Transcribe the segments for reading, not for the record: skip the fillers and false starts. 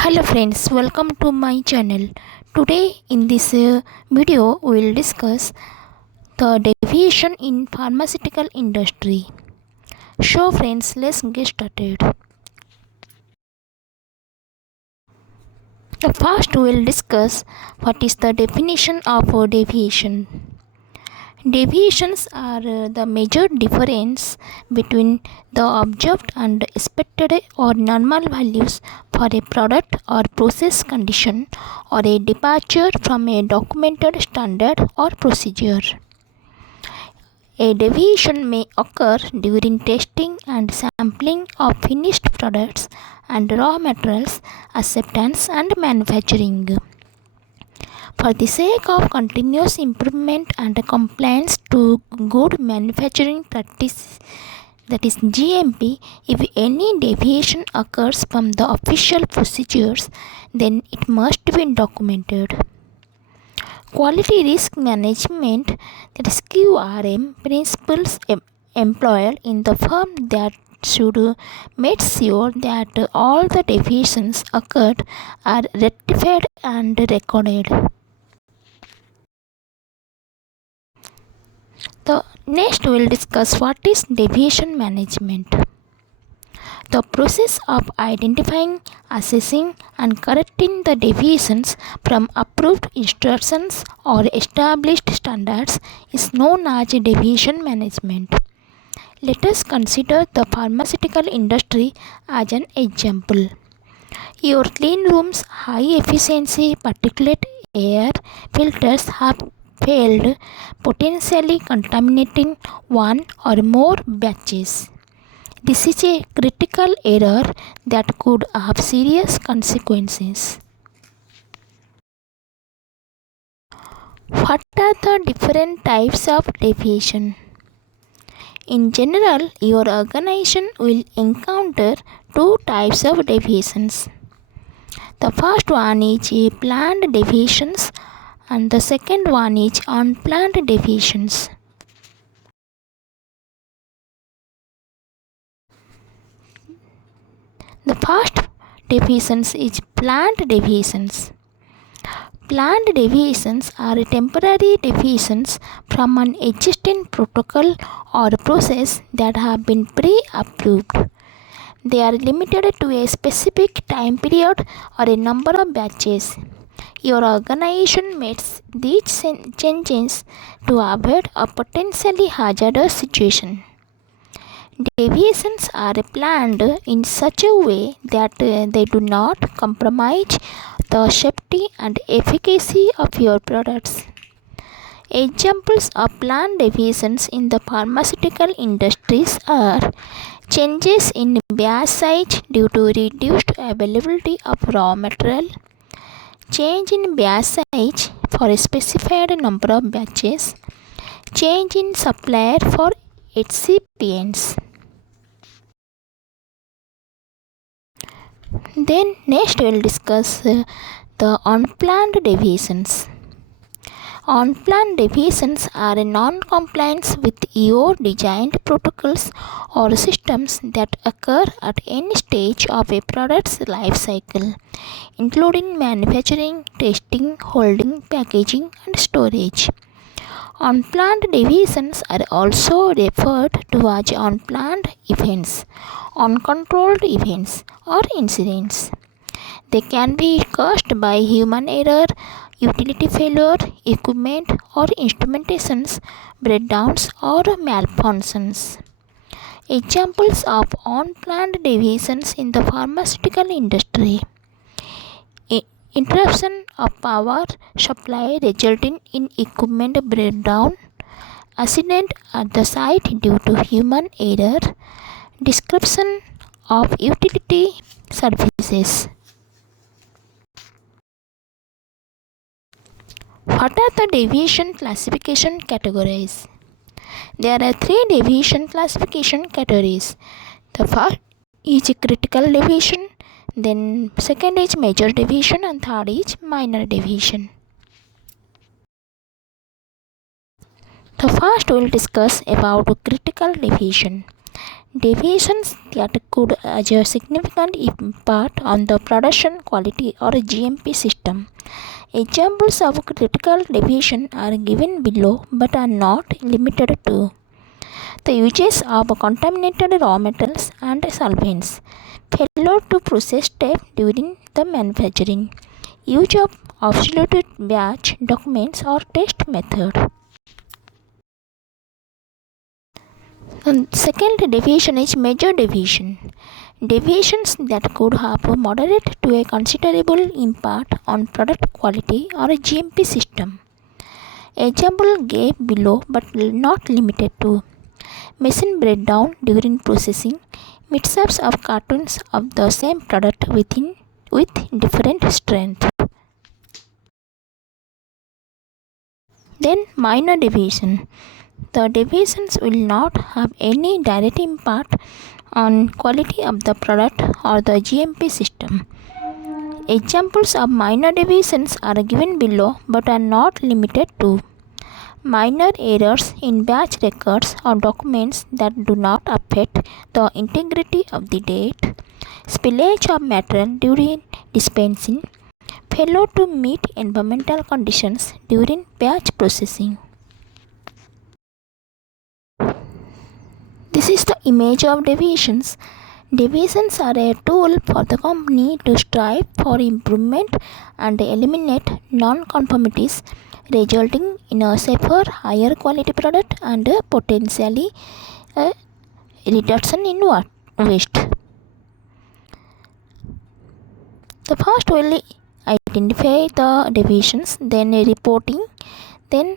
Hello friends, welcome to my channel. Today in this video we will discuss the deviation in pharmaceutical industry. So friends, let's get started. First we will discuss what is the definition of deviation. Deviations are the major difference between the observed and expected or normal values for a product or process condition, or a departure from a documented standard or procedure. A deviation may occur during testing and sampling of finished products and raw materials, acceptance and manufacturing. For the sake of continuous improvement and compliance to good manufacturing practice, that is GMP, if any deviation occurs from the official procedures, then it must be documented. Quality risk management, that is QRM, principles employed in the firm that should make sure that all the deviations occurred are rectified and recorded. Next we will discuss what is deviation management. The process of identifying, assessing and correcting the deviations from approved instructions or established standards is known as deviation management. Let us consider the pharmaceutical industry as an example. Your clean room's high efficiency particulate air filters have failed, potentially contaminating one or more batches. This is a critical error that could have serious consequences. What are the different types of deviation? In general, your organization will encounter two types of deviations. The first one is planned deviations and the second one is unplanned deviations. The first deviations is planned deviations. Planned deviations are temporary deviations from an existing protocol or process that have been pre-approved. They are limited to a specific time period or a number of batches. Your organization makes these changes to avoid a potentially hazardous situation. Deviations are planned in such a way that they do not compromise the safety and efficacy of your products. Examples of planned deviations in the pharmaceutical industries are changes in batch size due to reduced availability of raw material, change in batch size for a specified number of batches, change in supplier for excipients. Then next we will discuss the unplanned deviations. Unplanned deviations are non-compliance with your designed protocols or systems that occur at any stage of a product's life cycle, including manufacturing, testing, holding, packaging, and storage. Unplanned deviations are also referred to as unplanned events, uncontrolled events, or incidents. They can be caused by human error, utility failure, equipment or instrumentations breakdowns, or malfunctions. Examples of unplanned deviations in the pharmaceutical industry: interruption of power supply resulting in equipment breakdown, accident at the site due to human error, disruption of utility services. What are the deviation classification categories? There are three deviation classification categories. The first is critical deviation, then second is major deviation, and third is minor deviation. The first we will discuss about critical deviation. deviations that could have a significant impact on the production quality or GMP system. Examples of critical deviation are given below but are not limited to the uses of contaminated raw metals and solvents, failure to process step during the manufacturing, use of obsolete batch documents or test method. And second deviation is major deviation. Deviations that could have a moderate to a considerable impact on product quality or a GMP system. Example gave below but not limited to machine breakdown during processing, mix-ups of cartons of the same product with different strength. Then minor deviation. The deviations will not have any direct impact on quality of the product or the GMP system. Examples of minor deviations are given below but are not limited to minor errors in batch records or documents that do not affect the integrity of the date, spillage of material during dispensing, failure to meet environmental conditions during batch processing. This is the image of deviations. Deviations are a tool for the company to strive for improvement and eliminate non-conformities, resulting in a safer, higher quality product and potentially a reduction in waste. The first will identify the deviations, then reporting, then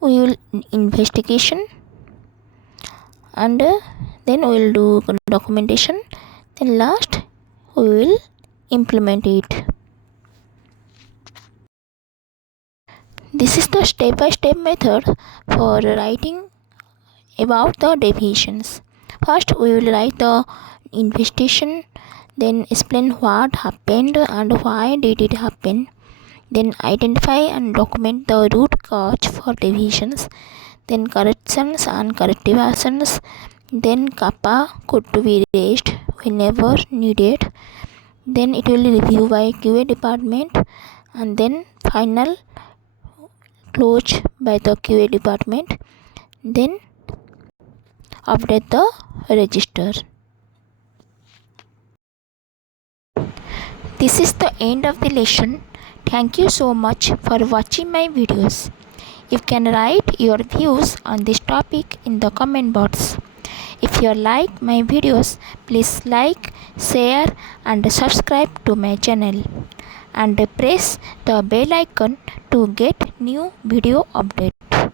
we will investigation, and then we will do documentation, then last we will implement it. This is the step-by-step method for writing about the deviations. First we will write the investigation, then explain what happened and why did it happen, then identify and document the root cause for deviations, then corrections and corrective actions, then kappa could be raised whenever needed, then it will review by QA department, and then final close by the QA department, then update the register. This is the end of the lesson. Thank you so much for watching my videos. You can write your views on this topic in the comment box. If you like my videos, please like, share and subscribe to my channel, and press the bell icon to get new video updates.